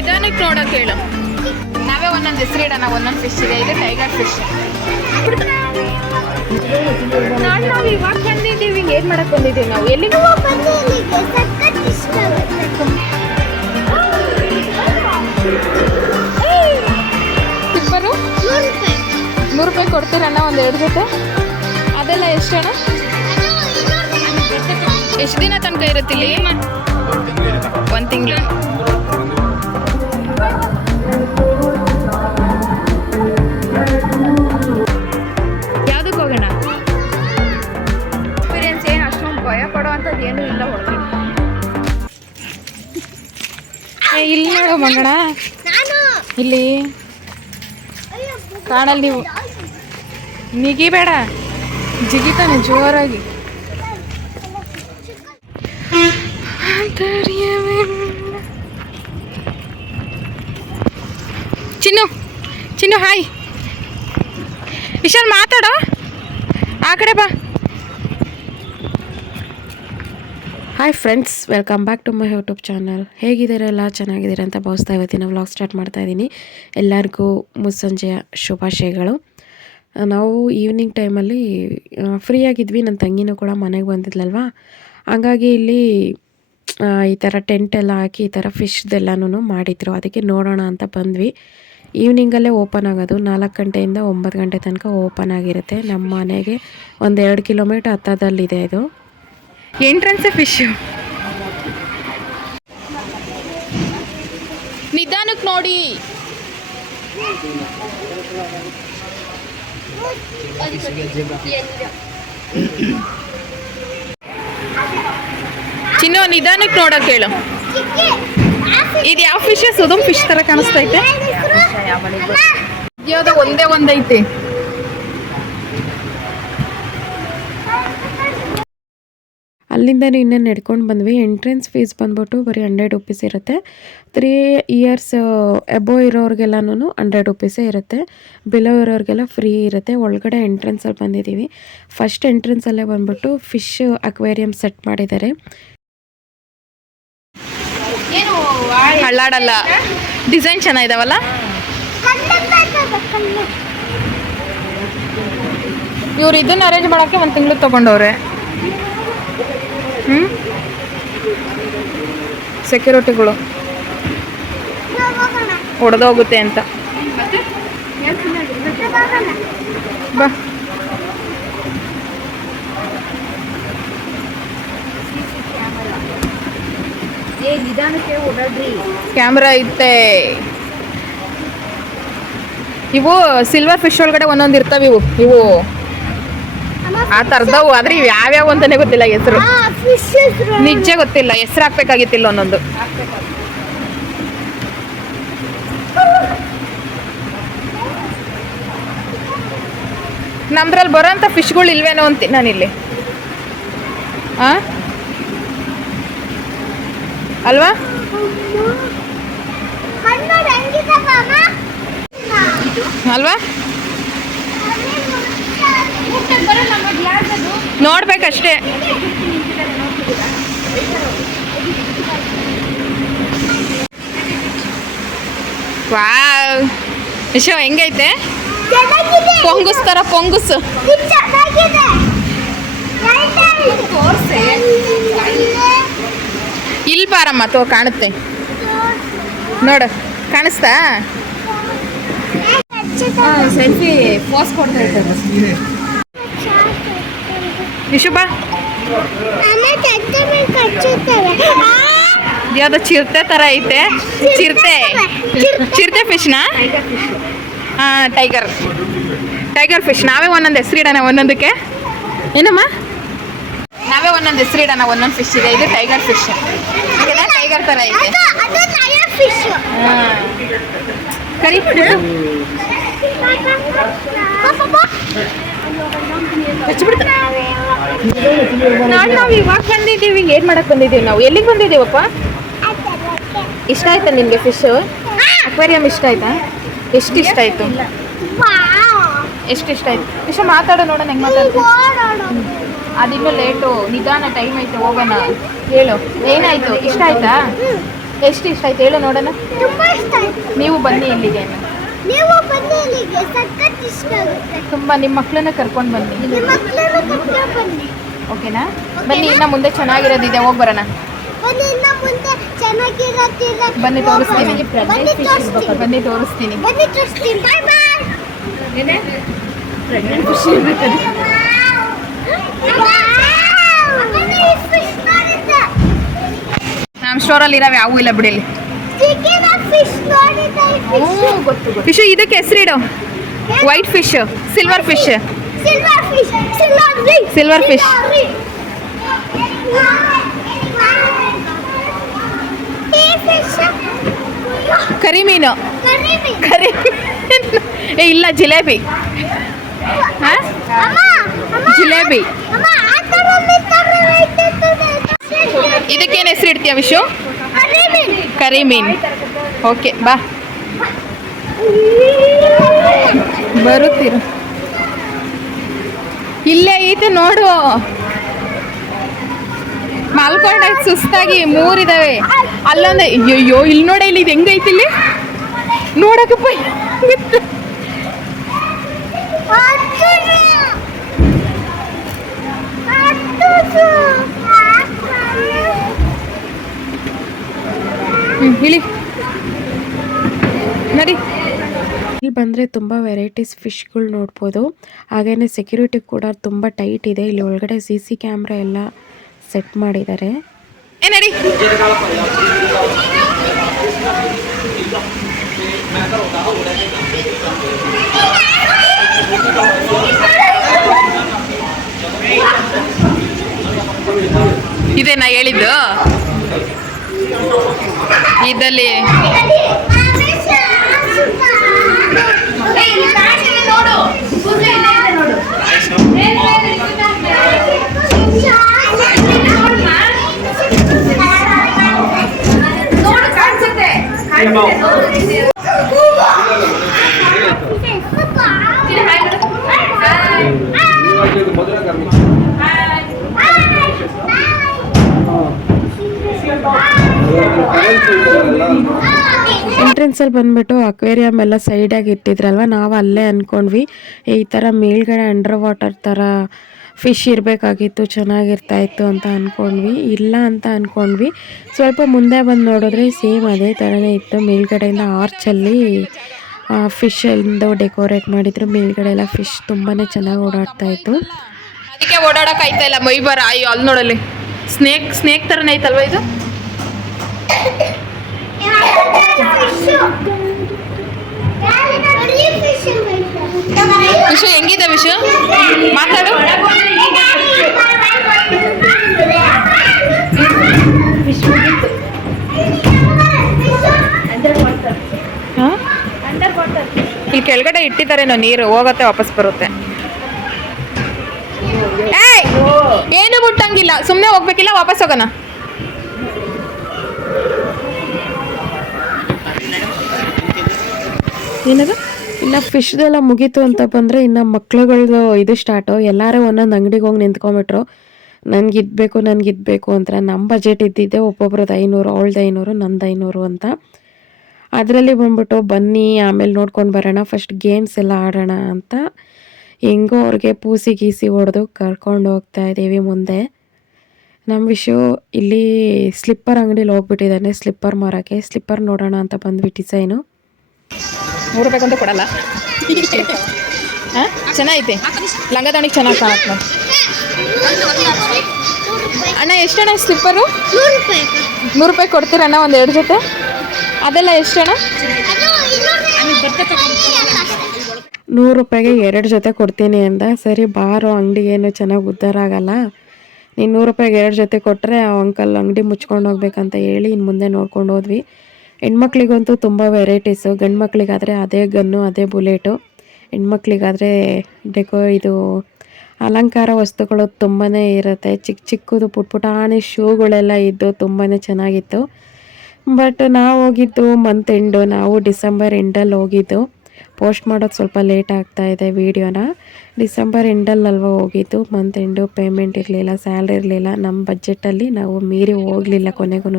ನಿಧಾನಕ್ಕೆ ನೋಡಕ್ಕೆ ಹೇಳು ನಾವೇ ಒಂದೊಂದು ಹೆಸರು ಇಡೋಣ ಒಂದೊಂದು ಫಿಶ್ ಇದೆ. ಇದು ಟೈಗರ್ ಫಿಶ್ ನಾಳೆ ನಾವು ಇವಾಗ ಬಂದಿದ್ದೀವಿ. ಏನ್ ಮಾಡಕ್ ಬಂದಿದ್ದೀವಿ ನಾವು? ಎಲ್ಲಿ ಇಬ್ಬರು? ನೂರು ರೂಪಾಯಿ ಕೊಡ್ತೀರಣ್ಣ ಒಂದು ಎರಡು ಜೊತೆ? ಅದೆಲ್ಲ ಎಷ್ಟಣ್ಣ ಎಷ್ಟು ದಿನ ತನಕ ಇರುತ್ತೆ. ಇಲ್ಲಿ ಒಂದು ತಿಂಗಳು. ಅಂಥದ್ದು ಏನೂ ಇಲ್ಲ ಒಳಗೆ ಏ, ಇಲ್ಲಿ ನೋಡು ಮಂಗಣ. ಇಲ್ಲಿ. ಕಾಣಲ್ ನೀವು ನಿಗಿಬೇಡ ಜಿಗಿತಾನೆ ಜೋರಾಗಿ. ಚಿನ್ನು ಚಿನ್ನು ಹಾಯ್. ವಿಶಾಲ್ ಮಾತಾಡೋ. ಆ ಕಡೆ ಬಾ. Hi friends welcome back to my YouTube channel ಹೇಗಿದ್ದೀರಾ? ಎಲ್ಲ ಚೆನ್ನಾಗಿದ್ದೀರಾ ಅಂತ ಭಾವಿಸ್ತಾ ಇವತ್ತಿನ ವ್ಲಾಗ್ ಸ್ಟಾರ್ಟ್ ಮಾಡ್ತಾ ಇದ್ದೀನಿ. ಎಲ್ಲರಿಗೂ ಮುಸ್ಸಂಜೆಯ ಶುಭಾಶಯಗಳು. ನಾವು ಈವ್ನಿಂಗ್ ಟೈಮಲ್ಲಿ ಫ್ರೀ ಆಗಿದ್ವಿ. ನನ್ನ ತಂಗಿನೂ ಕೂಡ ಮನೆಗೆ ಬಂದಿದ್ಲಲ್ವಾ? ಹಾಗಾಗಿ ಇಲ್ಲಿ ಈ ಥರ ಟೆಂಟ್ ಎಲ್ಲ ಹಾಕಿ, ಈ ಥರ ಫಿಶ್ದೆಲ್ಲನೂ ಮಾಡಿದ್ರು. ಅದಕ್ಕೆ ನೋಡೋಣ ಅಂತ ಬಂದ್ವಿ. ಈವ್ನಿಂಗಲ್ಲೇ ಓಪನ್ ಆಗೋದು. ನಾಲ್ಕು ಗಂಟೆಯಿಂದ ಒಂಬತ್ತು ಗಂಟೆ ತನಕ ಓಪನ್ ಆಗಿರುತ್ತೆ. ನಮ್ಮ ಮನೆಗೆ ಒಂದು ಎರಡು ಕಿಲೋಮೀಟ್ರ್ ಹತ್ತದಲ್ಲಿದೆ ಇದು. ಎಂಟ್ರೆನ್ಸ್ ಫಿಶ್ ನಿಧಾನಕ್ಕೆ ನೋಡಿ. ಚಿನ್ನು ನಿಧಾನಕ್ಕೆ ನೋಡಕ್ ಹೇಳು ಇದು ಯಾವ ಫಿಶ್ ಸುಧಮ್ ಫಿಶ್ ತರ ಕಾಣಿಸ್ತೈತೆ ಯಾವ್ದೋ ಒಂದೇ ಒಂದೈತೆ. ಅಲ್ಲಿಂದ ಇನ್ನೇ ನಡ್ಕೊಂಡು ಬಂದ್ವಿ. ಎಂಟ್ರೆನ್ಸ್ ಫೀಸ್ ಬಂದ್ಬಿಟ್ಟು ಬರೀ ಹಂಡ್ರೆಡ್ ರುಪೀಸ್ ಇರುತ್ತೆ. ತ್ರೀ ಇಯರ್ಸ್ ಎಬೋ ಇರೋರಿಗೆಲ್ಲನೂ ಹಂಡ್ರೆಡ್ ರುಪೀಸೇ ಇರುತ್ತೆ. ಬಿಲೋ ಇರೋರಿಗೆಲ್ಲ ಫ್ರೀ ಇರುತ್ತೆ. ಒಳಗಡೆ ಎಂಟ್ರೆನ್ಸಲ್ಲಿ ಬಂದಿದ್ದೀವಿ. ಫಸ್ಟ್ ಎಂಟ್ರೆನ್ಸಲ್ಲೇ ಬಂದ್ಬಿಟ್ಟು ಫಿಶ್ ಅಕ್ವೇರಿಯಂ ಸೆಟ್ ಮಾಡಿದ್ದಾರೆ. ಹಳ್ಳಾಡಲ್ಲ ಡಿಸೈನ್ ಚೆನ್ನಾಗಿದಾವಲ್ಲ? ಇವ್ರು ಇದನ್ನ ಅರೇಂಜ್ ಮಾಡೋಕ್ಕೆ ಒಂದು ತಿಂಗಳು ತೊಗೊಂಡವ್ರೆ. ಹ್ಞೂ ಸೆಕ್ಯೂರಿಟಿಗಳು ಒಡೆದೋಗುತ್ತೆ ಅಂತ. ಬಾ. ಕ್ಯಾಮ್ರಾ ಐತೆ. ಇವು ಸಿಲ್ವರ್ ಫಿಶ್ ಒಳಗಡೆ ಒಂದೊಂದು ಇರ್ತಾವೆ ಇವು ಇವು. ಆ ಥರದವು ಆದ್ರೆ ಇವು ಯಾವ್ಯಾವ ಅಂತಾನೆ ಗೊತ್ತಿಲ್ಲ ಹೆಸರು. ನಿಜ ಗೊತ್ತಿಲ್ಲ ಹೆಸರು ಹಾಕ್ಬೇಕಾಗಿತ್ತಿಲ್ಲ ಒಂದೊಂದು. ನಮ್ದ್ರಲ್ಲಿ ಬರೋಂಥ ಫಿಶ್ಗಳು ಇಲ್ವೇನೋ ಅಂತ ನಾನಿಲ್ಲಿ. ಆ? ಅಲ್ವಾ? ಅಲ್ವಾ? ನೋಡ್ಬೇಕಷ್ಟೇ. ವಾವ್. ವಿಷಯ ಹೆಂಗೈತೆ? ಪೊಂಗುಸ್ ತರ ಪೊಂಗುಸು. ಇಲ್ಲಿ ಬಾರಮ್ಮ ತೋ ಕಾಣುತ್ತೆ. ನೋಡು, ಕಾಣಿಸ್ತಾ? ಸೆಲ್ಫಿ ಪೋಸ್ ಕೊಡ್ತಾ ಇದ್ದಾರೆ. ವಿಶು ಬಾ. ಯಾವ್ದೋ ಚಿರತೆ ತರ ಐತೆ. ಚಿರತೆ. ಚಿರತೆ. ಫಿಶ್ನಾ? ಹಾಂ ಟೈಗರ್. Tiger fish. ನಾವೇ ಒಂದೊಂದು ಹೆಸರು ಇಡೋಣ ಒಂದೊಂದಕ್ಕೆ. ಏನಮ್ಮ? ನಾವೇ ಒಂದೊಂದು ಹೆಸರು ಇಡೋಣ ಒಂದೊಂದು ಫಿಶ್ ಇದೆ. ಇದು ಟೈಗರ್ ಫಿಶ್. ಟೈಗರ್ ತರ ಐತೆ. ಕರಿ ನಾಳೆ ನಾವು ಇವಾಗ ಬಂದಿದ್ದೀವಿ ಏನ್ ಮಾಡಕ್ ಬಂದಿದ್ದೀವಿ ನಾವು? ಎಲ್ಲಿಗೆ ಬಂದಿದ್ದೀವಪ್ಪ? ಇಷ್ಟ ಆಯ್ತಾ ನಿಮ್ಗೆ ಫಿಶ್ ಅಕ್ವೇರಿಯಂ ಇಷ್ಟ ಆಯ್ತಾ? ಎಷ್ಟು ಇಷ್ಟ ಆಯ್ತು? ಎಷ್ಟು ಇಷ್ಟ ಆಯ್ತು? ಫಿಶ್ ಮಾತಾಡೋ ನೋಡೋಣ ಹೆಂಗ್ ಮಾತಾಡ್ತೀವಿ? ಅದಿನ್ನೂ ಲೇಟು ನಿಧಾನ ಟೈಮ್ ಆಯ್ತು ಹೋಗೋಣ. ಹೇಳು. ಏನಾಯ್ತು? ಇಷ್ಟ ಆಯ್ತಾ? ಎಷ್ಟು ಇಷ್ಟ ಆಯ್ತು? ಹೇಳು ನೋಡೋಣ. ನೀವು ಬನ್ನಿ ಇಲ್ಲಿಗೆ. ನೀವು ಬನ್ನಿ ಇಲ್ಲಿಗೆ ಸಖತ್ ಇಷ್ಟ ಆಗುತ್ತೆ. ತುಂಬ ನಿಮ್ಮ ಮಕ್ಕಳನ್ನ ಕರ್ಕೊಂಡು ಬನ್ನಿ. ನಿಮ್ಮ ಮಕ್ಕಳನ್ನ ಕರ್ಕೊಂಡು ಬನ್ನಿ. ಓಕೆನಾ? ಬನ್ನಿ ಇನ್ನು ಮುಂದೆ ಚೆನ್ನಾಗಿರೋದಿದೆ ಹೋಗಿ ಬರೋಣ. ಬನ್ನಿ ಇನ್ನ ಮುಂದೆ ಚೆನ್ನಾಗಿರತ್ತಿರ ಬನ್ನಿ ತೋರಿಸ್ತೀನಿ. ಬನ್ನಿ ತೋರಿಸ್ತೀನಿ. ಬನ್ನಿ ತೋರಿಸ್ತೀನಿ. ಬನ್ನಿ ತೋರಿಸ್ತೀನಿ. ಬಾಯ್ ಬಾಯ್. ನಮ್ಮ ಸ್ಟೋರಲ್ಲಿ ಇರೋ ಯಾವೂ ಇಲ್ಲ ಬಿಡಿಲಿ ಚಿಕನ್ ಫಿಶ್ ಫಿಶು ಇದಕ್ಕೆ ಹೆಸರಿಡು. White fish silver fish silver fish silver ring ಈ ಫಿಶ್ ಕರಿ ಮೀನು. ಕರಿ ಮೀನ್. ಕರಿ ಏ ಇಲ್ಲ ಜಿಲೇಬಿ. ಹಾ? ಅಮ್ಮ ಅಮ್ಮ. ಜಿಲೇಬಿ. ಇದಕ್ಕೇನು ಹೆಸರು ಇಡ್ತೀಯ ವಿಶು? ಕರಿ ಮೀನು. ಕರಿ ಮೀನ್. ಓಕೆ, ಬಾ. ಬರುತ್ತೀರ. ಇಲ್ಲೇ ಐತೆ ನೋಡು. ಮಲ್ಕೊಂಡಾಗ ಸುಸ್ತಾಗಿ, ಮೂರಿದಾವೆ. ಅಲ್ಲೊಂದು ಅಯ್ಯೋ ಇಲ್ಲಿ ನೋಡ, ಇಲ್ಲಿ ಇದು ಹೆಂಗೈತಿ ಇಲ್ಲಿ? ನೋಡಕಪ್ಪ ಪೈ ಇಳಿ. ನಡಿ. ಇಲ್ಲಿ ಬಂದರೆ ತುಂಬ ವೆರೈಟೀಸ್ ಫಿಶ್ಗಳು ನೋಡ್ಬೋದು. ಹಾಗೆಯೇ ಸೆಕ್ಯೂರಿಟಿ ಕೂಡ ತುಂಬ ಟೈಟ್ ಇದೆ. ಇಲ್ಲಿ ಒಳಗಡೆ ಸಿ ಸಿ ಕ್ಯಾಮ್ರಾ ಎಲ್ಲ ಸೆಟ್ ಮಾಡಿದ್ದಾರೆ. ಇದೇನಾ ಹೇಳಿದ್ದು? ಇದಲ್ಲಿ ಮೊದಲ ಎಂಟ್ರೆನ್ಸಲ್ಲಿ ಬಂದ್ಬಿಟ್ಟು ಅಕ್ವೇರಿಯಮ್ ಎಲ್ಲ ಸೈಡಾಗಿ ಇಟ್ಟಿದ್ರಲ್ವ, ನಾವು ಅಲ್ಲೇ ಅಂದ್ಕೊಂಡ್ವಿ ಈ ಥರ ಮೇಲ್ಗಡೆ ಅಂಡರ್ ವಾಟರ್ ಥರ ಫಿಶ್ ಇರಬೇಕಾಗಿತ್ತು, ಚೆನ್ನಾಗಿರ್ತಾಯಿತ್ತು ಅಂತ ಅಂದ್ಕೊಂಡ್ವಿ ಇಲ್ಲ ಅಂತ ಅಂದ್ಕೊಂಡ್ವಿ ಸ್ವಲ್ಪ ಮುಂದೆ ಬಂದು ನೋಡಿದ್ರೆ ಸೇಮ್ ಅದೇ ಥರನೇ ಇತ್ತು. ಮೇಲ್ಗಡೆಯಿಂದ ಆರ್ಚಲ್ಲಿ ಫಿಶ್ ಇಂದ ಡೆಕೋರೇಟ್ ಮಾಡಿದ್ರು. ಮೇಲ್ಗಡೆ ಎಲ್ಲ ಫಿಶ್ ತುಂಬಾ ಚೆನ್ನಾಗಿ ಓಡಾಡ್ತಾ ಇತ್ತು ಅದಕ್ಕೆ ಓಡಾಡಕ್ ಆಯ್ತಾ ಇಲ್ಲ? ಮೈ ಬರ, ಅಯ್ಯೋ, ಅಲ್ಲಿ ನೋಡಲ್ಲಿ. ಸ್ನೇಕ್ ಸ್ನೇಕ್ ಥರನೇ ಐತಲ್ವ ಇದು? ವಿಷು ಹೆಂಗಿದೆ ವಿಶು ಮಾತಾಡು? ಇಲ್ಲಿ ಕೆಳಗಡೆ ಇಟ್ಟಿದ್ದಾರೇನೋ ನೀರು ಹೋಗತ್ತೆ ವಾಪಸ್ ಬರುತ್ತೆ! ಏನು ಮುಟ್ಟಂಗಿಲ್ಲ ಸುಮ್ಮನೆ ಹೋಗ್ಬೇಕಿಲ್ಲ ವಾಪಸ್ ಹೋಗೋಣ ಏನದು ಇನ್ನು ಫಿಶ್ದೆಲ್ಲ ಮುಗೀತು ಅಂತ ಬಂದರೆ ಇನ್ನು ಮಕ್ಳುಗಳ್ದು ಇದು ಸ್ಟಾರ್ಟು ಎಲ್ಲರೂ ಒಂದೊಂದು ಅಂಗಡಿಗೆ ಹೋಗಿ ನಿಂತ್ಕೊಂಬಿಟ್ರು. ನನಗೆ ಇದ್ಬೇಕು ನನಗೆ ಇದ್ಬೇಕು ಅಂತ ನಮ್ಮ ಬಜೆಟ್ ಇದ್ದಿದ್ದೆ ಒಬ್ಬೊಬ್ರದ್ದು ಐನೂರು, ಅವಳ್ದು ಐನೂರು, ನಂದು ಐನೂರು ಅಂತ. ಅದರಲ್ಲಿ ಬಂದ್ಬಿಟ್ಟು ಬನ್ನಿ, ಆಮೇಲೆ ನೋಡ್ಕೊಂಡು ಬರೋಣ ಫಸ್ಟ್ ಗೇಮ್ಸ್ ಎಲ್ಲ ಆಡೋಣ ಅಂತ. ಹೆಂಗೋ ಅವ್ರಿಗೆ ಪೂಸಿ ಗೀಸಿ ಹೊಡೆದು ಕರ್ಕೊಂಡು ಹೋಗ್ತಾ ಇದ್ದೀವಿ ಮುಂದೆ. ನಮ್ಮ ವಿಷು ಇಲ್ಲಿ ಸ್ಲಿಪ್ಪರ್ ಅಂಗಡಿಲಿ ಹೋಗ್ಬಿಟ್ಟಿದ್ದಾನೆ ಸ್ಲಿಪ್ಪರ್ ಮಾರೋಕ್ಕೆ. ಸ್ಲಿಪ್ಪರ್ ನೋಡೋಣ ಅಂತ ಬಂದ್ಬಿಟ್ಟು ಡಿಸೈನು ನೂರು ರೂಪಾಯಿ ಅಂತ ಕೊಡಲ್ಲ. ಹಾಂ ಚೆನ್ನಾಗೈತೆ. ಲಂಗದಾಣಿಗೆ ಚೆನ್ನಾಗಿ ಅಣ್ಣ ಎಷ್ಟು ಅಣ್ಣ ಸ್ಲಿಪ್ಪರು? ನೂರು ರೂಪಾಯಿ ಕೊಡ್ತೀರ ಅಣ್ಣ ಕೊಡ್ತೀರಣ್ಣ ಒಂದು ಎರಡು ಜೊತೆ? ಅದೆಲ್ಲ ಎಷ್ಟಣ್ಣ? ನೂರು ರೂಪಾಯಿಗೆ ಎರಡು ಜೊತೆ ಕೊಡ್ತೀನಿ ಅಂದ. ಸರಿ, ಬಾರೋ, ಅಂಗಡಿ ಏನು ಚೆನ್ನಾಗಿ ಉದ್ದಾರ ಆಗಲ್ಲ. ನೀನು ನೂರು ರೂಪಾಯಿಗೆ ಎರಡು ಜೊತೆ ಕೊಟ್ಟರೆ ಆ ಅಂಕಲ್ ಅಂಗಡಿ ಮುಚ್ಕೊಂಡು ಹೋಗ್ಬೇಕಂತ ಹೇಳಿ ಇನ್ನು ಮುಂದೆ ನೋಡ್ಕೊಂಡು ಹೋದ್ವಿ. ಹೆಣ್ಮಕ್ಳಿಗಂತೂ ತುಂಬ ವೆರೈಟೀಸು ಗಂಡು ಮಕ್ಕಳಿಗಾದರೆ ಅದೇ ಗನ್ನು, ಅದೇ ಬುಲೆಟು. ಹೆಣ್ಮಕ್ಳಿಗಾದರೆ ಡೆಕೋ ಇದು ಅಲಂಕಾರ ವಸ್ತುಗಳು ತುಂಬಾ ಇರುತ್ತೆ. ಚಿಕ್ಕ ಚಿಕ್ಕದು ಪುಟ್ ಪುಟಾಣಿ ಶೂಗಳೆಲ್ಲ ಇದ್ದು ತುಂಬಾ ಚೆನ್ನಾಗಿತ್ತು. ಬಟ್ ನಾವು ಹೋಗಿದ್ದು ಮಂತ್ ಎಂಡು ನಾವು ಡಿಸೆಂಬರ್ ಎಂಡಲ್ಲಿ ಹೋಗಿದ್ದು. ಪೋಸ್ಟ್ ಮಾಡೋದು ಸ್ವಲ್ಪ ಲೇಟ್ ಆಗ್ತಾ ಇದೆ ವೀಡಿಯೋನ. ಡಿಸೆಂಬರ್ ಎಂಡಲ್ಲಲ್ವ ಹೋಗಿದ್ದು. ಮಂತ್ ಎಂಡು ಪೇಮೆಂಟ್ ಇರಲಿಲ್ಲ ಸ್ಯಾಲ್ರಿ ಇರಲಿಲ್ಲ. ನಮ್ಮ ಬಜೆಟಲ್ಲಿ ನಾವು ಮೀರಿ ಹೋಗಲಿಲ್ಲ ಕೊನೆಗೂ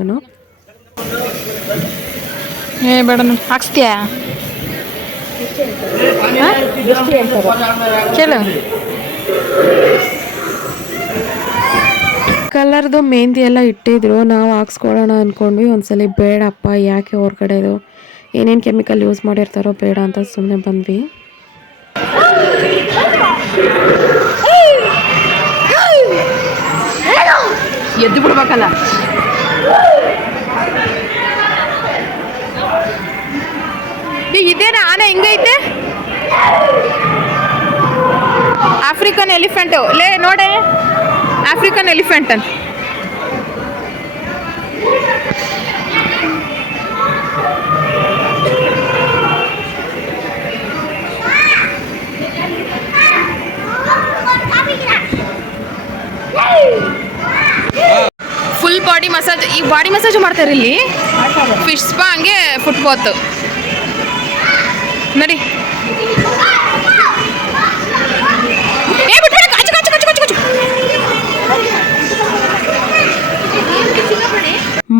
ಏ ಬೇಡ ನೋಡಿ ಹಾಕ್ಸ್ತೀಯಾ ಕೇಳು ಕಲರ್ದು ಮೆಹಂದಿ ಎಲ್ಲ ಇಟ್ಟಿದ್ರು ನಾವು ಹಾಕ್ಸ್ಕೊಳ್ಳೋಣ ಅಂದ್ಕೊಂಡ್ವಿ ಒಂದ್ಸಲಿ ಬೇಡಪ್ಪ ಯಾಕೆ ಹೊರ್ಗಡೆದು ಏನೇನು ಕೆಮಿಕಲ್ ಯೂಸ್ ಮಾಡಿರ್ತಾರೋ ಬೇಡ ಅಂತ ಸುಮ್ಮನೆ ಬಂದ್ವಿ ಎದ್ದು ಬಿಡ್ಬೇಕಲ್ಲ ಇದೇನ? ಆನೆ ಹಿಂಗೈತೆ? ಆಫ್ರಿಕನ್ ಎಲಿಫೆಂಟ್ ಲೇ, ನೋಡೆ. ಆಫ್ರಿಕನ್ ಎಲಿಫೆಂಟ್ ಅಂತ. ಫುಲ್ ಬಾಡಿ ಮಸಾಜ್ ಈ ಬಾಡಿ ಮಸಾಜ್ ಮಾಡ್ತಾರೆ ಇಲ್ಲಿ ಫಿಶ್ ಸ್ಪಾ ಹಂಗೆ ಫುಟ್ಬಾತ್ ನಡಿ.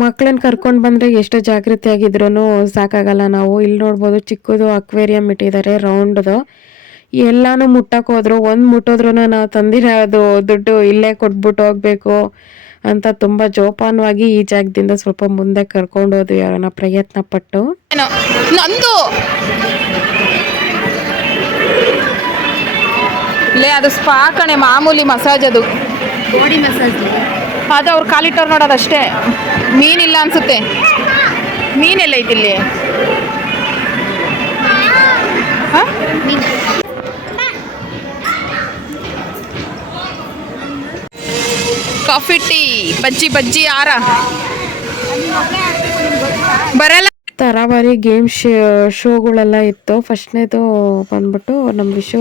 ಮಕ್ಕಳನ್ನ. ಕರ್ಕೊಂಡು ಬಂದರೆ ಎಷ್ಟು ಜಾಗೃತಿ ಆಗಿದ್ರು ಸಾಕಾಗಲ್ಲ ನಾವು. ಇಲ್ಲಿ ನೋಡ್ಬೋದು ಚಿಕ್ಕದು ಅಕ್ವೇರಿಯಂ ಇಟ್ಟಿದ್ದಾರೆ ರೌಂಡ್ದು. ಎಲ್ಲಾನು ಮುಟ್ಟಕ್ಕೆ ಹೋದ್ರು. ಒಂದು ಮುಟ್ಟೋದ್ರೂ ನಾವು ತಂದಿರೋದು ದುಡ್ಡು ಇಲ್ಲೇ ಕೊಟ್ಬಿಟ್ಟು ಹೋಗ್ಬೇಕು ಅಂತ ತುಂಬ ಜೋಪಾನವಾಗಿ ಈ ಜಾಗದಿಂದ ಸ್ವಲ್ಪ ಮುಂದೆ ಕರ್ಕೊಂಡು ಹೋದ್ವಿ ಅವ್ರನ್ನ ಪ್ರಯತ್ನ ಪಟ್ಟು. ಏನೋ ನಂದು. ಲೇ ಅದು ಸ್ಪಾ ಕಣೆ ಮಾಮೂಲಿ ಮಸಾಜ್ ಅದು. ಬಾಡಿ ಮಸಾಜ್ ಅದು ಅವ್ರು ಕಾಲಿಟ್ಟವ್ರು ನೋಡೋದಷ್ಟೇ ಮೀನಿಲ್ಲ ಅನ್ಸುತ್ತೆ. ಮೀನೆಲ್ಲ ಐತಿ ಇಲ್ಲಿ? ಹಾ? ಕಾಫಿ, ಟೀ, ಬಜ್ಜಿ ಬಜ್ಜಿ ಆರ ಬರಲ್ಲ. ತರಾವರಿ ಗೇಮ್ ಶೋಗಳೆಲ್ಲ ಇತ್ತು. ಫಸ್ಟ್ನೇದು ಬಂದ್ಬಿಟ್ಟು ನಮ್ಮ ವಿಶು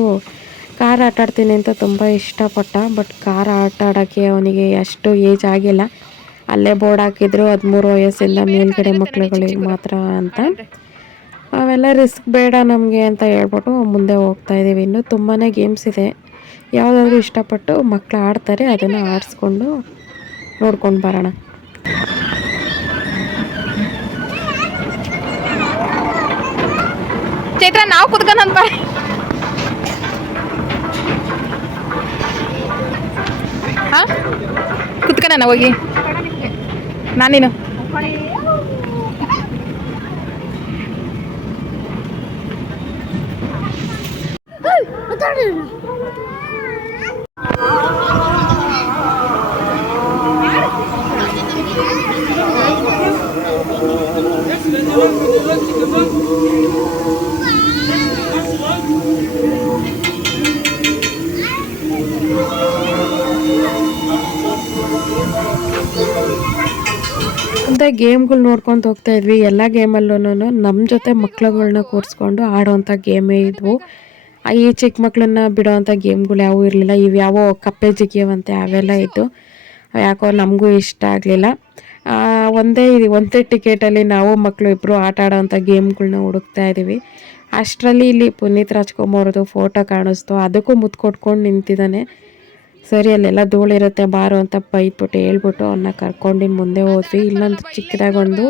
ಕಾರ್ ಆಟ ಆಡ್ತೀನಿ ಅಂತ ತುಂಬ ಇಷ್ಟಪಟ್ಟ. ಬಟ್ ಕಾರ್ ಆಟ ಆಡೋಕ್ಕೆ ಅವನಿಗೆ ಅಷ್ಟು ಏಜ್ ಆಗಿಲ್ಲ. ಅಲ್ಲೇ ಬೋರ್ಡ್ ಹಾಕಿದ್ರು. ಹದಿಮೂರು ವಯಸ್ಸಿಂದ ಮೇಲ್ಗಡೆ ಮಕ್ಳುಗಳಿಗೆ ಮಾತ್ರ ಅಂತ. ಅವೆಲ್ಲ ರಿಸ್ಕ್ ಬೇಡ ನಮಗೆ ಅಂತ ಹೇಳ್ಬಿಟ್ಟು ಮುಂದೆ ಹೋಗ್ತಾ ಇದ್ದೀವಿ. ಇನ್ನು ತುಂಬಾ ಗೇಮ್ಸ್ ಇದೆ. ಯಾವುದಾದ್ರೂ ಇಷ್ಟಪಟ್ಟು ಮಕ್ಕಳು ಆಡ್ತಾರೆ ಅದನ್ನು ಆಡಿಸ್ಕೊಂಡು ನೋಡ್ಕೊಂಡು ಬರೋಣ. ಚೈತ್ರ ನಾವು ಕುತ್ಕೊಂಡ್ ಬಾ ಹಾ? ಹೋಗಿ. ನಾನೇನು ಗೇಮ್ಗಳು ನೋಡ್ಕೊಂಡು ಹೋಗ್ತಾ ಇದ್ವಿ. ಎಲ್ಲ ಗೇಮಲ್ಲೂ ನಮ್ಮ ಜೊತೆ ಮಕ್ಳುಗಳ್ನ ಕೂರಿಸ್ಕೊಂಡು ಆಡೋವಂಥ ಗೇಮೇ ಇದ್ವು. ಈ ಚಿಕ್ಕ ಮಕ್ಕಳನ್ನ ಬಿಡೋವಂಥ ಗೇಮ್ಗಳು ಯಾವೂ ಇರಲಿಲ್ಲ. ಇವು ಯಾವೋ ಕಪ್ಪೆ ಜಿಗಿಯವಂತೆ ಅವೆಲ್ಲ ಇತ್ತು ಯಾಕೋ ನಮಗೂ ಇಷ್ಟ ಆಗಲಿಲ್ಲ. ಒಂದೇ ಒಂದೇ ಟಿಕೆಟಲ್ಲಿ ನಾವು ಮಕ್ಕಳು ಇಬ್ಬರು ಆಟ ಆಡೋವಂಥ ಗೇಮ್ಗಳನ್ನ ಹುಡುಕ್ತಾ ಇದ್ದೀವಿ. ಅಷ್ಟರಲ್ಲಿ ಇಲ್ಲಿ ಪುನೀತ್ ರಾಜ್ಕುಮಾರ್ದು ಫೋಟೋ ಕಾಣಿಸ್ತು. ಅದಕ್ಕೂ ಮುತ್ತು ಕೊಟ್ಕೊಂಡು ನಿಂತಿದ್ದಾನೆ. ಸರಿ, ಅಲ್ಲೆಲ್ಲ ಧೂಳಿರುತ್ತೆ, ಬಾರು ಅಂತ ಬೈದ್ಬಿಟ್ಟು ಹೇಳ್ಬಿಟ್ಟು ಅವನ್ನ ಕರ್ಕೊಂಡು ಮುಂದೆ ಹೋದ್ವಿ. ಇಲ್ಲೊಂದು ಚಿಕ್ಕದಾಗಿ ಒಂದು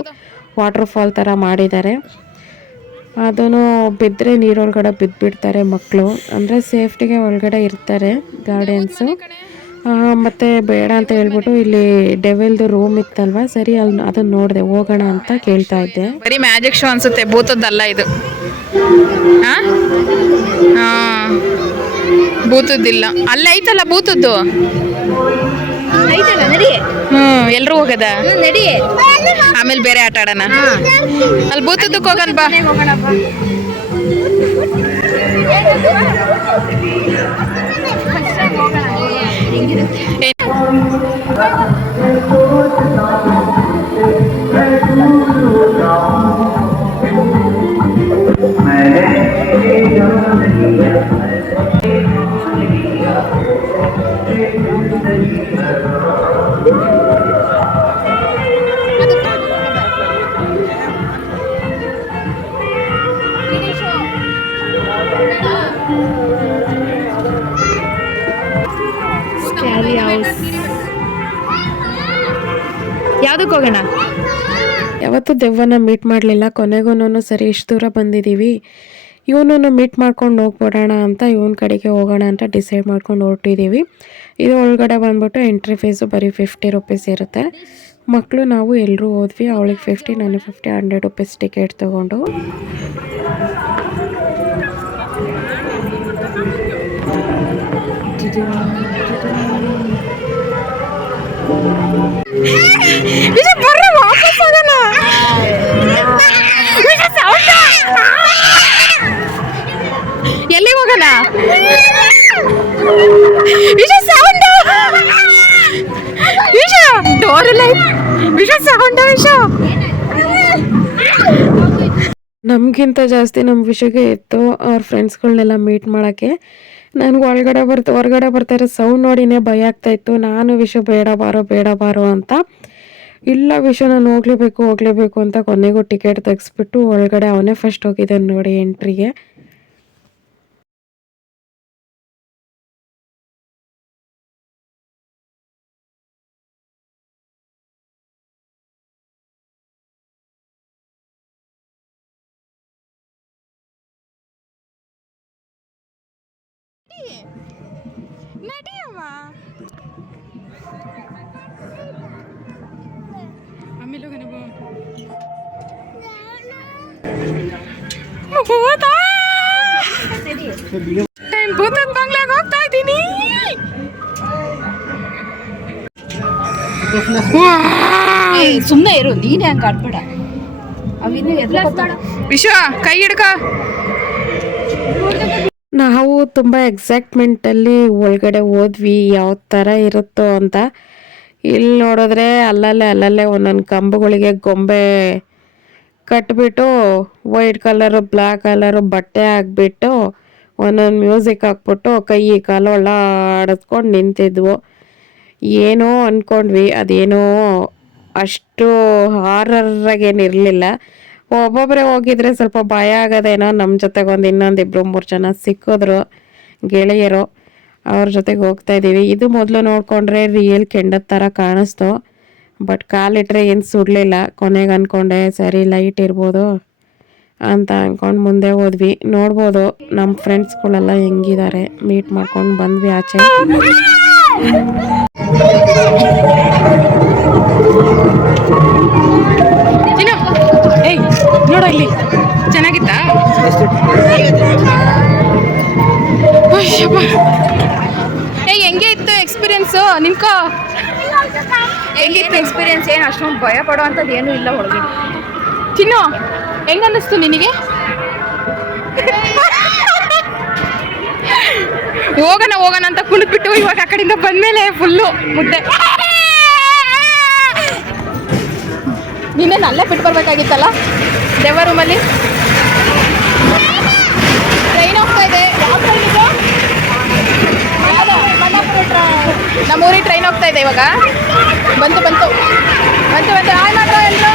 ವಾಟರ್ ಫಾಲ್ ಥರ ಮಾಡಿದ್ದಾರೆ. ಅದನ್ನು ಬಿದ್ದರೆ ನೀರೊಳಗಡೆ ಬಿದ್ದುಬಿಡ್ತಾರೆ ಮಕ್ಕಳು. ಅಂದರೆ ಸೇಫ್ಟಿಗೆ ಒಳಗಡೆ ಇರ್ತಾರೆ ಗಾರ್ಡಿಯನ್ಸು. ಮತ್ತು ಬೇಡ ಅಂತ ಹೇಳ್ಬಿಟ್ಟು ಇಲ್ಲಿ ಡೆವಿಲ್ದು ರೂಮ್ ಇತ್ತಲ್ವ? ಸರಿ ಅಲ್ಲಿ ಅದನ್ನು ನೋಡಿದೆ, ಹೋಗೋಣ ಅಂತ ಕೇಳ್ತಾ ಇದ್ದೆ. ಬರಿ ಮ್ಯಾಜಿಕ್ ಶೋ ಅನ್ಸುತ್ತೆ, ಭೂತದ್ದಲ್ಲ ಇದು. ಹಾಂ? ಭೂತದ್ದಿಲ್ಲ. ಅಲ್ಲೈತಲ್ಲ ಭೂತದ್ದು? ಐತಲ್ಲ ನಡಿ ಹ್ಮ್ ಎಲ್ರು ಹೋಗದ? ನಡಿ ಆಮೇಲೆ ಬೇರೆ ಆಟ ಆಡೋಣ. ಅಲ್ಲಿ ಬೂತದಕ್ಕೆ ಹೋಗಣ ಬಾ. ಏ- ಯಾವ್ದಕ್ಕೆ ಹೋಗೋಣ? ಯಾವತ್ತೂ ದೆವ್ವನ ಮೀಟ್ ಮಾಡಲಿಲ್ಲ. ಕೊನೆಗೂ ಸರಿ ಇಷ್ಟು ದೂರ ಬಂದಿದ್ದೀವಿ. ಇವನನ್ನು ಮೀಟ್ ಮಾಡ್ಕೊಂಡು ಹೋಗ್ಬಿಡೋಣ ಅಂತ ಇವನ ಕಡೆಗೆ ಹೋಗೋಣ ಅಂತ ಡಿಸೈಡ್ ಮಾಡ್ಕೊಂಡು ಹೊರಟಿದ್ದೀವಿ. ಇದು ಒಳಗಡೆ ಬಂದ್ಬಿಟ್ಟು ಎಂಟ್ರಿ ಫೀಸು ಬರೀ ಫಿಫ್ಟಿ ರುಪೀಸ್ ಇರುತ್ತೆ. ಮಕ್ಕಳು ನಾವು ಎಲ್ಲರೂ ಹೋದ್ವಿ. ಅವಳಿಗೆ ಫಿಫ್ಟಿ ನನಗೆ ಫಿಫ್ಟಿ ಹಂಡ್ರೆಡ್ ರುಪೀಸ್ ಟಿಕೆಟ್ ತೊಗೊಂಡು. ವಿಜಯ್ ಬರ್ರಿ ವಾಪಸ್ ಹೋಗೋಣ ವಿಜಯ್. ಎಲ್ಲಿ ಹೋಗೋಣ ವಿಜಯ್ ಸೌಂಡ್ ವಿಷ ಡೋರ್ ಇಲ್ಲ ವಿಷ ಸೌಂಡ್ ವಿಷ ನಮಗಿಂತ ಜಾಸ್ತಿ ನಮ್ಮ ವಿಷಯಕ್ಕೆ ಇತ್ತು ಅವ್ರ ಫ್ರೆಂಡ್ಸ್ಗಳನ್ನೆಲ್ಲ ಮೀಟ್ ಮಾಡೋಕ್ಕೆ ನನಗೆ ಒಳಗಡೆ ಬರ್ತಾ, ಹೊರಗಡೆ ಬರ್ತಾ ಇರೋ ಸೌಂಡ್ ನೋಡಿನೇ ಭಯ ಆಗ್ತಾಯಿತ್ತು ನಾನು ವಿಷ ಬೇಡ ಬಾರೋ ಬೇಡ ಬಾರೋ ಅಂತ. ಇಲ್ಲ ವಿಷ, ನಾನು ಹೋಗ್ಲೇಬೇಕು ಹೋಗ್ಲೇಬೇಕು ಅಂತ ಕೊನೆಗೂ ಟಿಕೆಟ್ ತೆಗೆಸ್ಬಿಟ್ಟು ಒಳಗಡೆ ಅವನೇ ಫಸ್ಟ್ ಹೋಗಿದ್ದಾನೆ ನೋಡಿ ಎಂಟ್ರಿಗೆ ನಡಿಯವ್ವ ಆಮೇಲೆ ಭೂತದ ಬಂಗ್ಲಾಗ ಹೋಗ್ತಾ ಇದ್ದೀನಿ. ಸುಮ್ಮನೆ ಇರು ನೀನೇ ಹಂಗೆ ಆಡ್ಬೇಡ. ಅವಿನ್ನು ಎದುರು ವಿಶ್ವ ಕೈ ಹಿಡ್ಕ. ನಾವು ತುಂಬ ಎಕ್ಸೈಟ್ಮೆಂಟಲ್ಲಿ ಒಳಗಡೆ ಹೋದ್ವಿ, ಯಾವ ಥರ ಇರುತ್ತೋ ಅಂತ. ಇಲ್ಲಿ ನೋಡಿದ್ರೆ ಅಲ್ಲಲ್ಲೇ ಅಲ್ಲಲ್ಲೇ ಒಂದೊಂದು ಕಂಬಗಳಿಗೆ ಗೊಂಬೆ ಕಟ್ಬಿಟ್ಟು ವೈಟ್ ಕಲರು ಬ್ಲ್ಯಾಕ್ ಕಲರು ಬಟ್ಟೆ ಹಾಕ್ಬಿಟ್ಟು ಒಂದೊಂದು ಮ್ಯೂಸಿಕ್ ಹಾಕ್ಬಿಟ್ಟು ಕೈ ಕಾಲು ಆಡಿಸ್ಕೊಂಡು ನಿಂತಿದ್ವು. ಏನೋ ಅಂದ್ಕೊಂಡ್ವಿ ಅದೇನೋ ಅಷ್ಟು ಹಾರರಾಗೇನಿರಲಿಲ್ಲ ಒಬ್ಬೊಬ್ಬರೇ ಹೋಗಿದ್ರೆ ಸ್ವಲ್ಪ ಭಯ ಆಗೋದೇನೋ ನಮ್ಮ ಜೊತೆಗೆ ಒಂದು ಇನ್ನೊಂದು ಇಬ್ಬರು ಮೂರು ಜನ ಸಿಕ್ಕಿದ್ರು ಗೆಳೆಯರು, ಅವ್ರ ಜೊತೆಗೆ ಹೋಗ್ತಾ ಇದ್ದೀವಿ ಇದು ಮೊದಲು ನೋಡಿಕೊಂಡ್ರೆ ರಿಯಲ್ ಕೆಂಡದ ಥರ ಕಾಣಿಸ್ತು. ಬಟ್ ಕಾಲಿಟ್ರೆ ಏನು ಸುಡಲಿಲ್ಲ. ಕೊನೆಗೆ ಅಂದ್ಕೊಂಡೆ ಸರಿ ಲೈಟ್ ಇರ್ಬೋದು ಅಂತ ಅಂದ್ಕೊಂಡು ಮುಂದೆ ಹೋದ್ವಿ. ನೋಡ್ಬೋದು ನಮ್ಮ ಫ್ರೆಂಡ್ಸ್ಗಳೆಲ್ಲ ಹೆಂಗಿದ್ದಾರೆ ಮೀಟ್ ಮಾಡ್ಕೊಂಡು ಬಂದ್ವಿ ಆಚೆ. ಏಯ್ ನೋಡು ಇಲ್ಲಿ ಚೆನ್ನಾಗಿತ್ತಾ. ಏಯ್ ಹೆಂಗೆ ಇತ್ತು ಎಕ್ಸ್ಪೀರಿಯನ್ಸು ನಿನ್ಕೋ ಹೆಂಗಿತ್ತು ಎಕ್ಸ್ಪೀರಿಯನ್ಸ್ ಏನು ಅಷ್ಟೊಂದು ಭಯ ಪಡುವಂಥದ್ದು ಏನೂ ಇಲ್ಲ ಒಳಗಡೆ ಚಿನ್ನು ಹೆಂಗ ಅನ್ನಿಸ್ತು ನಿನಗೆ? ಹೋಗೋಣ ಹೋಗೋಣ ಅಂತ ಕುಣಿದ್ಬಿಟ್ಟು ಇವಾಗ ಆ ಕಡೆಯಿಂದ ಬಂದಮೇಲೆ ಫುಲ್ಲು ಮುದ್ದೆ. ನೀನೇನು ಅಲ್ಲೇ ಬಿಟ್ಟು ಬರ್ಬೇಕಾಗಿತ್ತಲ್ಲ? ದೇವ ರೂಮಲ್ಲಿ ಟ್ರೈನ್ ಹೋಗ್ತಾ ಇದೆ. ನಮ್ಮೂರಿಗೆ ಟ್ರೈನ್ ಹೋಗ್ತಾ ಇದೆ ಇವಾಗ. ಬಂತು ಬಂತು. ಬಂತು ಬಂತು. ಹಾಯ್ ಮಾಡ್ರ ಎಲ್ಲರೂ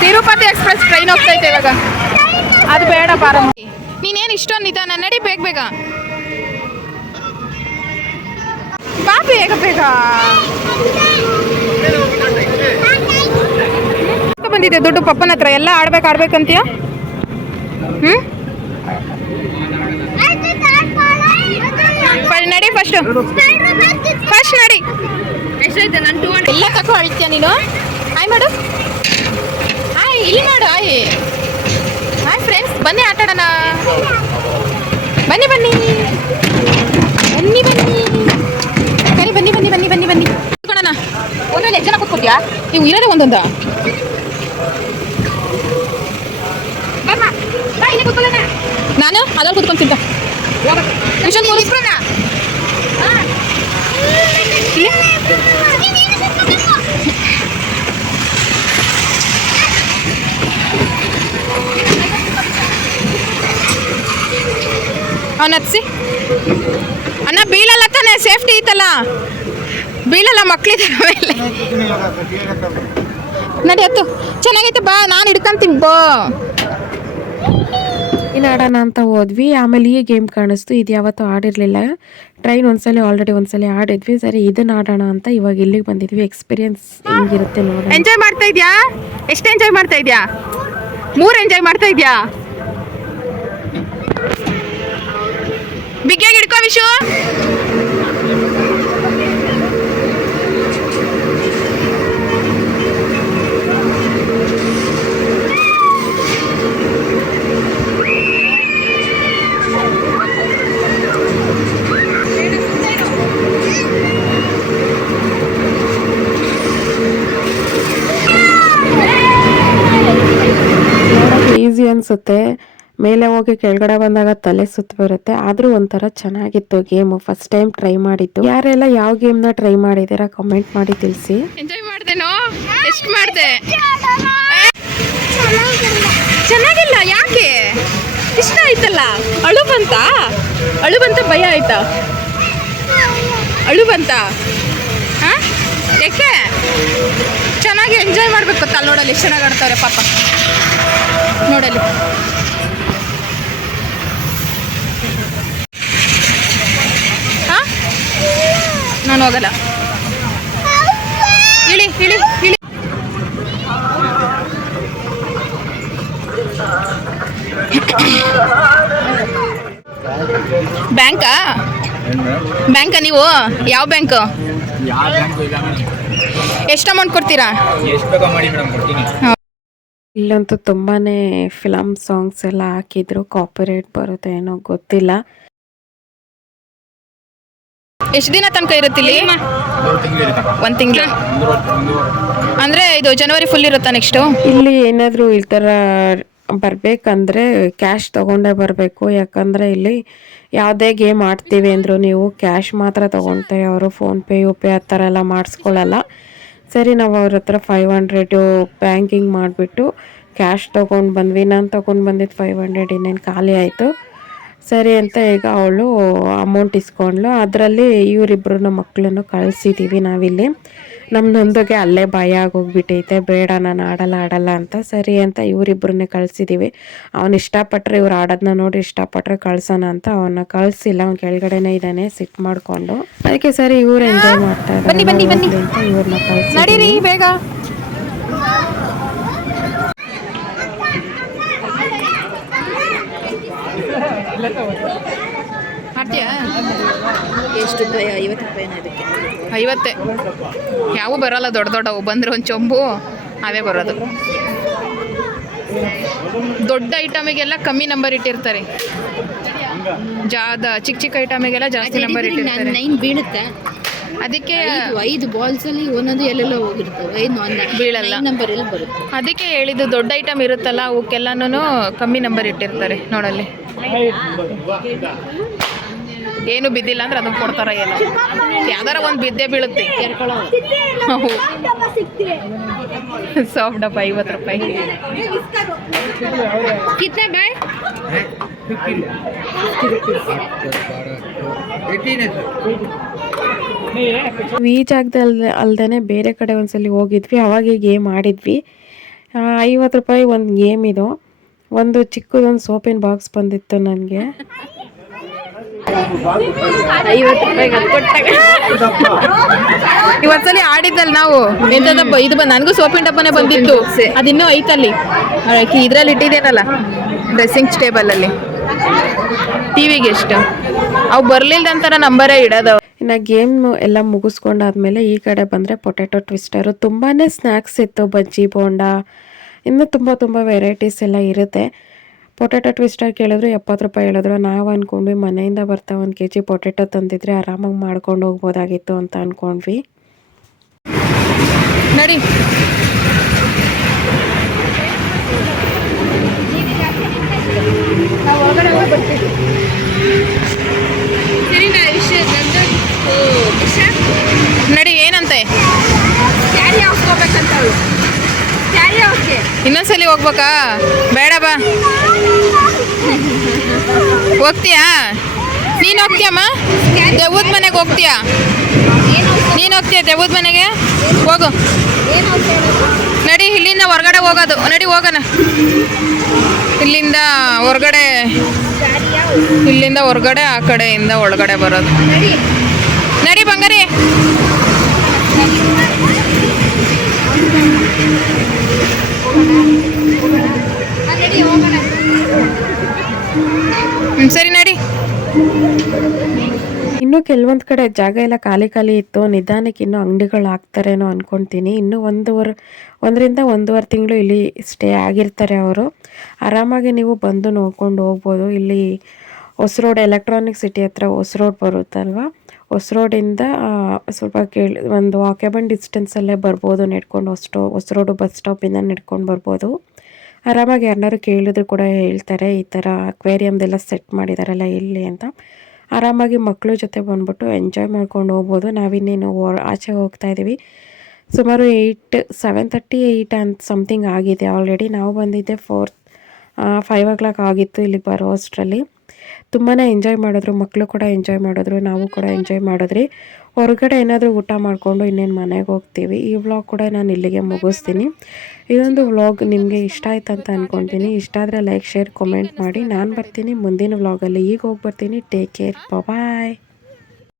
ತಿರುಪತಿ ಎಕ್ಸ್ಪ್ರೆಸ್ ಟ್ರೈನ್ ಹೋಗ್ತಾ ಇದೆ ಇವಾಗ. ಅದು ಬೇಡ ಬಾರ ನೀನೇನು ಇಷ್ಟೊಂದು ನಿಧಾನ? ನಡಿ ಬೇಗ ಬೇಗ. ಬಾ ಬೇಗ. ಬೇಗ ಬಂದಿದೆ ದುಡ್ಡು ಪಪ್ಪನ ಹತ್ರ? ಎಲ್ಲ ಆಡ್ಬೇಕು, ಆಡ್ಬೇಕಂತೀಯ? ಹ್ಮ್? ನಡಿ ಫಸ್ಟ್ ಫಸ್ಟ್ ನಡಿ. ನಾನು ಟೂ ಎಲ್ಲ ತಕೋ ಅಳ್ತೀಯ ನೀನು? ಹಾಯ್ ಮಾಡು. ಹಾಯ್ ಇಲ್ಲಿ ಮಾಡು ಹಾಯ್ ಹಾಯ್ ಫ್ರೆಂಡ್ಸ್ ಬನ್ನಿ, ಆಟಾಡೋಣ. ಬನ್ನಿ ಬನ್ನಿ ಬನ್ನಿ ಕರಿ ಬನ್ನಿ ಬನ್ನಿ ಬನ್ನಿ ಬನ್ನಿ ಬನ್ನಿ. ಕಣಣ ಒಂದೊಂದು ಎಷ್ಟು ಜನ ಕೂತ್ಕೊತ್ಯಾ ನೀವು ಇರೋದೇ ಒಂದೊಂದ? ನಾನು? ಅದ್ರಲ್ಲಿ ಕೂತ್ಕೊಂತಿದ್ದ ಟ್ಯೂಷನ್ ಅವನ ಹತ್ಸಿ ಅಣ್ಣ ಬೀಳಲ್ಲ ತಾನೆ ಸೇಫ್ಟಿ ಐತಲ್ಲ. ಬೀಳಲ್ಲ ಮಕ್ಳಿದ್ದಾರೆ ಮೇಲೆ. ನಡಿ ಹತ್ತು. ಚೆನ್ನಾಗೈತೆ ಬಾ ನಾನು ಹಿಡ್ಕೊಂತೀನಿ ಬಾ. ಇನ್ನು ಆಡೋಣ ಅಂತ ಹೋದ್ವಿ. ಆಮೇಲೆ ಈ ಗೇಮ್ ಕಾಣಿಸ್ತು. ಇದು ಯಾವತ್ತೂ ಆಡಿರಲಿಲ್ಲ. ಟ್ರೈನ್ ಒಂದ್ಸಲ ಆಲ್ರೆಡಿ ಒಂದ್ಸಲ ಆಡಿದ್ವಿ. ಸರಿ ಇದನ್ನ ಆಡೋಣ ಅಂತ ಇವಾಗ ಇಲ್ಲಿಗೆ ಬಂದಿದ್ವಿ. ಎಕ್ಸ್ಪೀರಿಯನ್ಸ್ ಹೆಂಗಿರುತ್ತೆ ನೋಡಿ ಎಂಜಾಯ್ ಮಾಡ್ತಾ ಇದೆಯಾ? ಎಷ್ಟು ಎಂಜಾಯ್ ಮಾಡ್ತಾ ಇದೆಯಾ? ಮೂರು ಎಂಜಾಯ್ ಮಾಡ್ತಾ ಇದ್ಯಾ? ಬಿಗ್ಗಿಯಾಗಿ ಹಿಡ್ಕೋ ವಿಶು ನೋಡೋಕೆ ಈಸಿ ಅನಿಸುತ್ತೆ ಮೇಲೆ ಹೋಗಿ ಕೆಳಗಡೆ ಬಂದಾಗ ತಲೆ ಸುತ್ತ ಬರುತ್ತೆ. ಆದರೂ ಒಂಥರ ಚೆನ್ನಾಗಿತ್ತು ಗೇಮು ಫಸ್ಟ್ ಟೈಮ್ ಟ್ರೈ ಮಾಡಿದ್ದು. ಯಾರೆಲ್ಲ ಯಾವ ಗೇಮ್ನ ಟ್ರೈ ಮಾಡಿದ್ದೀರಾ ಕಮೆಂಟ್ ಮಾಡಿ ತಿಳಿಸಿ. ಎಂಜಾಯ್ ಮಾಡ್ದೇನೋ ಎಷ್ಟು ಮಾಡಿದೆ? ಚೆನ್ನಾಗಿಲ್ಲ. ಯಾಕೆ? ಇಷ್ಟ ಆಯ್ತಲ್ಲ? ಅಳು ಬಂತ? ಅಳು ಬಂತ ಭಯ ಆಯ್ತಾ? ಅಳು ಬಂತ? ಹಾ? ಯಾಕೆ? ಚೆನ್ನಾಗಿ ಎಂಜಾಯ್ ಮಾಡ್ಬೇಕು ತಲ್ಲೋಡಲ್ಲಿ ಎಷ್ಟು ಚೆನ್ನಾಗಿ ಆಡ್ತಾರೆ ಪಾಪ. ನೋಡಲ್ಲಿ ಹಾ ನಾನು ಹೋಗಲ್ಲ. ಇಳಿ ಇಳಿ ಇಳಿ. ಬ್ಯಾಂಕಾ? ಬ್ಯಾಂಕಾ ನೀವು? ಯಾವ ಬ್ಯಾಂಕು? ಎಷ್ಟು ಅಮೌಂಟ್ ಕೊಡ್ತೀರಾ? ಇಲ್ಲಂತೂ ತುಂಬಾನೇ ಫಿಲಮ್ ಸಾಂಗ್ಸ್ ಎಲ್ಲ ಹಾಕಿದ್ರು. ಕಾಪಿರೈಟ್ ಬರುತ್ತೆ ಏನೋ ಗೊತ್ತಿಲ್ಲ. ಎಷ್ಟು ದಿನ ತನಕ ಇರುತ್ತೆ ಇಲ್ಲಿ ಒಂದು ತಿಂಗಳು. ಅಂದರೆ ಇದು ಜನವರಿ ಫುಲ್ ಇರುತ್ತಾ ನೆಕ್ಸ್ಟು ಇಲ್ಲಿ ಏನಾದರೂ ಈ ಥರ ಬರಬೇಕಂದ್ರೆ ಕ್ಯಾಶ್ ತಗೊಂಡೇ ಬರಬೇಕು. ಯಾಕಂದರೆ ಇಲ್ಲಿ ಯಾವುದೇ ಗೇಮ್ ಆಡ್ತೀವಿ ಅಂದರೂ ನೀವು ಕ್ಯಾಶ್ ಮಾತ್ರ ತೊಗೊಳ್ತಾರೆ ಅವರು ಫೋನ್ಪೇ ಯು ಪೇ ಆ ಥರ ಎಲ್ಲ ಮಾಡಿಸ್ಕೊಳ್ಳಲ್ಲ ಸರಿ ನಾವು ಅವ್ರ ಹತ್ರ ಫೈವ್ ಹಂಡ್ರೆಡು ಬ್ಯಾಂಕಿಂಗ್ ಮಾಡಿಬಿಟ್ಟು ಕ್ಯಾಶ್ ತೊಗೊಂಡು ಬಂದ್ವಿ. ನಾನು ತೊಗೊಂಡು ಬಂದಿದ್ದು ಫೈವ್ ಹಂಡ್ರೆಡ್ ಇನ್ನೇನು ಖಾಲಿ ಆಯಿತು. ಸರಿ ಅಂತ ಈಗ ಅವಳು ಅಮೌಂಟ್ ಇಸ್ಕೊಂಡ್ಲು ಅದರಲ್ಲಿ ಇವರಿಬ್ಬರು ನಮ್ಮ ಮಕ್ಕಳನ್ನು ಕಳಿಸಿದ್ದೀವಿ ನಾವಿಲ್ಲಿ. ನಮ್ಮ ನೊಂದಿಗೆ ಅಲ್ಲೇ ಭಯ ಆಗೋಗ್ಬಿಟ್ಟೈತೆ ಬೇಡ ನಾನು ಆಡಲ್ಲ ಆಡಲ್ಲ ಅಂತ ಸರಿ ಅಂತ ಇವರಿಬ್ಬರನ್ನೇ ಕಳಿಸಿದ್ದೀವಿ ಅವನು ಇಷ್ಟಪಟ್ಟರೆ ಇವ್ರು ಆಡೋದನ್ನ ನೋಡಿ ಇಷ್ಟಪಟ್ಟರೆ ಕಳ್ಸೋಣ ಅಂತ ಅವನ್ನ ಕಳಿಸಿಲ್ಲ. ಅವ್ನು ಕೆಳಗಡೆನೇ ಇದ್ದಾನೆ ಸಿಟ್ ಮಾಡಿಕೊಂಡು. ಅದಕ್ಕೆ ಸರಿ ಇವ್ರು ಎಂಜಾಯ್ ಮಾಡ್ತಾ ಬನ್ನಿ, ಇದ್ದಾರೆ ಬನ್ನಿ, ಬನ್ನಿ. ಅಂತ ಇವ್ರನ್ನ ಕಳಿಸಿ ಮಾಡ್ತೀಯಾ? ಎಷ್ಟು ರೂಪಾಯಿ ಐವತ್ತು ರೂಪಾಯಿನ ಇದಕ್ಕೆ? ಐವತ್ತೆ. ಯಾವ ಬರಲ್ಲ ದೊಡ್ಡ ದೊಡ್ಡವು ಬಂದ್ರೆ ಒಂದು ಚೊಂಬು ಅವೇ ಬರೋದು. ದೊಡ್ಡ ಐಟಮಿಗೆಲ್ಲ ಕಮ್ಮಿ ನಂಬರ್ ಇಟ್ಟಿರ್ತಾರೆ. ಜಾದ ಚಿಕ್ಕ ಚಿಕ್ಕ ಐಟಮಿಗೆಲ್ಲ ಜಾಸ್ತಿ ನಂಬರ್ ಇಟ್ಟಿರ್ತಾರೆ. ನೈನ್ ಬೀಳುತ್ತೆ? ಅದಕ್ಕೆ ಐದು ಐದು ಬಾಲ್ಸ್ ಅಲ್ಲಿ ಒಂದೊಂದು ಎಲ್ಲೆಲ್ಲ ಹೋಗಿರ್ತವೆ. ಐದು ಬೀಳಲ್ಲ. ನಂಬರ್ ಎಲ್ಲ ಬರುತ್ತೆ. ಅದಕ್ಕೆ ಹೇಳಿದ್ದು ದೊಡ್ಡ ಐಟಮ್ ಇರುತ್ತಲ್ಲ ಅವಕ್ಕೆಲ್ಲನೂ ಕಮ್ಮಿ ನಂಬರ್ ಇಟ್ಟಿರ್ತಾರೆ ನೋಡಲ್ಲಿ. ಏನು ಬಿದ್ದಿಲ್ಲ ಅಂದ್ರೆ ಅದನ್ನ ಕೊಡ್ತಾರ ಏನೋ. ಯಾವ್ದಾರ ಒಂದು ಬಿದ್ದೆ ಬೀಳುತ್ತೆ. ಸಾಫ್ಟ್ ಡಬ್ಬ, ಐವತ್ತು ರೂಪಾಯಿ. ಕಿತ್ನೆ ಬಾಯ್? ಈ ಜಾಗದಲ್ಲಿ ಅಲ್ದೇ ಬೇರೆ ಕಡೆ ಒಂದ್ಸಲಿ ಹೋಗಿದ್ವಿ, ಅವಾಗ ಗೇಮ್ ಆಡಿದ್ವಿ ಐವತ್ತು ರೂಪಾಯಿ ಒಂದು ಗೇಮ್ ಇದು. ಒಂದು ಚಿಕ್ಕದೊಂದು ಸೋಪಿನ ಬಾಕ್ಸ್ ಬಂದಿತ್ತು ನನಗೆ. ಇವತ್ತಲ್ಲಿ ಆಡಿದ್ದಲ್ಲ ನಾವು. ಎಂತ ಬ- ಇದು ನನಗೂ ಸೋಪಿನ ಡಬ್ಬನೇ ಬಂದಿತ್ತು. ಅದಿನ್ನೂ ಐತಲ್ಲಿ. ಇದ್ರಲ್ಲಿ ಇಟ್ಟಿದ್ದೇನಲ್ಲ? ಡ್ರೆಸ್ಸಿಂಗ್ ಟೇಬಲ್ ಅಲ್ಲಿ. ಟಿವಿಗೆ ಎಷ್ಟು. ಅವು ಬರ್ಲಿಲ್ದಂತರ ನಂಬರೇ ಇಡೋದು ಇನ್ನು ಗೇಮ್ ಎಲ್ಲ ಮುಗಿಸ್ಕೊಂಡಾದ್ಮೇಲೆ ಈ ಕಡೆ ಬಂದರೆ ಪೊಟ್ಯಾಟೊ ಟ್ವಿಸ್ಟರು. ತುಂಬಾ ಸ್ನ್ಯಾಕ್ಸ್ ಇತ್ತು ಬಜ್ಜಿ ಬೋಂಡ ಇನ್ನೂ ತುಂಬ ತುಂಬ ವೆರೈಟೀಸ್ ಎಲ್ಲ ಇರುತ್ತೆ. ಪೊಟ್ಯಾಟೊ ಟ್ವಿಸ್ಟರ್ ಕೇಳಿದ್ರು ಎಪ್ಪತ್ತು ರೂಪಾಯಿ ಹೇಳಿದ್ರು. ನಾವು ಅಂದ್ಕೊಂಡ್ವಿ ಮನೆಯಿಂದ ಬರ್ತಾ ಒಂದು ಕೆ ಜಿ ಪೊಟ್ಯಾಟೊ ತಂದಿದ್ರೆ ಆರಾಮಾಗಿ ಮಾಡ್ಕೊಂಡು ಹೋಗ್ಬೋದಾಗಿತ್ತು ಅಂತ ಅಂದ್ಕೊಂಡ್ವಿ ನಡಿ. ನಡಿ ಏನಂತೆ? ಹೌಸ್ ಹೋಗ್ಬೇಕಂತ ಅವಳು ಕ್ಯಾರಿ ಹೌಸ್ಗೆ ಇನ್ನೊಂದ್ಸಲಿ ಹೋಗ್ಬೇಕಾ? ಬೇಡ ಬಾ. ಹೋಗ್ತೀಯಾ? ನೀನು ಹೋಗ್ತೀಯಮ್ಮ? ದೆವ್ವದ ಮನೆಗೆ ಹೋಗ್ತೀಯಾ? ನೀನು ಹೋಗ್ತೀಯ ದೆವ್ವದ ಮನೆಗೆ? ಹೋಗು. ನಡಿ, ಇಲ್ಲಿಂದ ಹೊರಗಡೆ ಹೋಗೋದು. ನಡಿ, ಹೋಗೋಣ. ಇಲ್ಲಿಂದ ಹೊರಗಡೆ ಇಲ್ಲಿಂದ ಹೊರಗಡೆ, ಆ ಕಡೆಯಿಂದ ಒಳಗಡೆ ಬರೋದು. ನಡಿ ಬಂಗಾರಿ. ಸರಿ ನಡಿ. ಇನ್ನು ಕೆಲವೊಂದು ಕಡೆ ಜಾಗ ಎಲ್ಲ ಖಾಲಿ ಖಾಲಿ ಇತ್ತು. ನಿಧಾನಕ್ಕೆ ಇನ್ನೂ ಅಂಗಡಿಗಳು ಹಾಕ್ತಾರೇನೋ ಅನ್ಕೊತೀನಿ. ಇನ್ನೂ ಒಂದೂವರೆ, ಒಂದರಿಂದ ಒಂದೂವರೆ ತಿಂಗಳು ಇಲ್ಲಿ ಸ್ಟೇ ಆಗಿರ್ತಾರೆ ಅವರು. ಆರಾಮಾಗಿ ನೀವು ಬಂದು ನೋಡ್ಕೊಂಡು ಹೋಗ್ಬೋದು. ಇಲ್ಲಿ ಹೊಸ ರೋಡ್ ಎಲೆಕ್ಟ್ರಾನಿಕ್ ಸಿಟಿ ಹತ್ರ ಹೊಸ ರೋಡ್ ಬರುತ್ತಲ್ವ? ಹೊಸ ರೋಡಿಂದ ಸ್ವಲ್ಪ ಕೇಳಿ, ಒಂದು ವಾಕೆಬಲ್ ಡಿಸ್ಟೆನ್ಸಲ್ಲೇ ಬರ್ಬೋದು. ನೆಡ್ಕೊಂಡು ಹೊಸ ಹೊಸ ರೋಡು ಬಸ್ ಸ್ಟಾಪಿಂದ ನೆಡ್ಕೊಂಡು ಬರ್ಬೋದು. ಆರಾಮಾಗಿ ಯಾರನ್ನಾರು ಕೇಳಿದ್ರು ಕೂಡ ಹೇಳ್ತಾರೆ, ಈ ಥರ ಅಕ್ವೇರಿಯಮ್ದೆಲ್ಲ ಸೆಟ್ ಮಾಡಿದಾರಲ್ಲ ಇಲ್ಲಿ ಅಂತ. ಆರಾಮಾಗಿ ಮಕ್ಕಳು ಜೊತೆ ಬಂದ್ಬಿಟ್ಟು ಎಂಜಾಯ್ ಮಾಡ್ಕೊಂಡು ಹೋಗ್ಬೋದು. ನಾವಿನ್ನೇನು ಆಚೆ ಹೋಗ್ತಾ ಇದ್ದೀವಿ ಸುಮಾರು ಏಯ್ಟ್ ಸೆವೆನ್ ತರ್ಟಿ ಏಯ್ಟ್ ಅಂತ ಸಮಥಿಂಗ್ ಆಗಿದೆ ಆಲ್ರೆಡಿ ನಾವು ಬಂದಿದ್ದೆ ಫೋರ್ ಫೈವ್ ಓ ಕ್ಲಾಕ್ ಆಗಿತ್ತು ಇಲ್ಲಿಗೆ ಬರೋ ಅಷ್ಟರಲ್ಲಿ ತುಂಬಾ ಎಂಜಾಯ್ ಮಾಡಿದ್ರು ಮಕ್ಕಳು ಕೂಡ ಎಂಜಾಯ್ ಮಾಡಿದ್ರು, ನಾವು ಕೂಡ ಎಂಜಾಯ್ ಮಾಡಿದ್ರಿ. ಹೊರಗಡೆ ಏನಾದರೂ ಊಟ ಮಾಡಿಕೊಂಡು ಇನ್ನೇನು ಮನೆಗೆ ಹೋಗ್ತೀವಿ. ಈ ವ್ಲಾಗ್ ಕೂಡ ನಾನು ಇಲ್ಲಿಗೆ ಮುಗಿಸ್ತೀನಿ. ಇದೊಂದು ವ್ಲಾಗ್ ನಿಮಗೆ ಇಷ್ಟ ಆಯ್ತು ಅಂತ ಅಂದ್ಕೊತೀನಿ ಇಷ್ಟ ಆದರೆ ಲೈಕ್ ಶೇರ್ ಕಮೆಂಟ್ ಮಾಡಿ. ನಾನು ಬರ್ತೀನಿ ಮುಂದಿನ ವ್ಲಾಗಲ್ಲಿ ಈಗ ಹೋಗಿ ಬರ್ತೀನಿ ಟೇಕ್ ಕೇರ್ ಬಾಯ್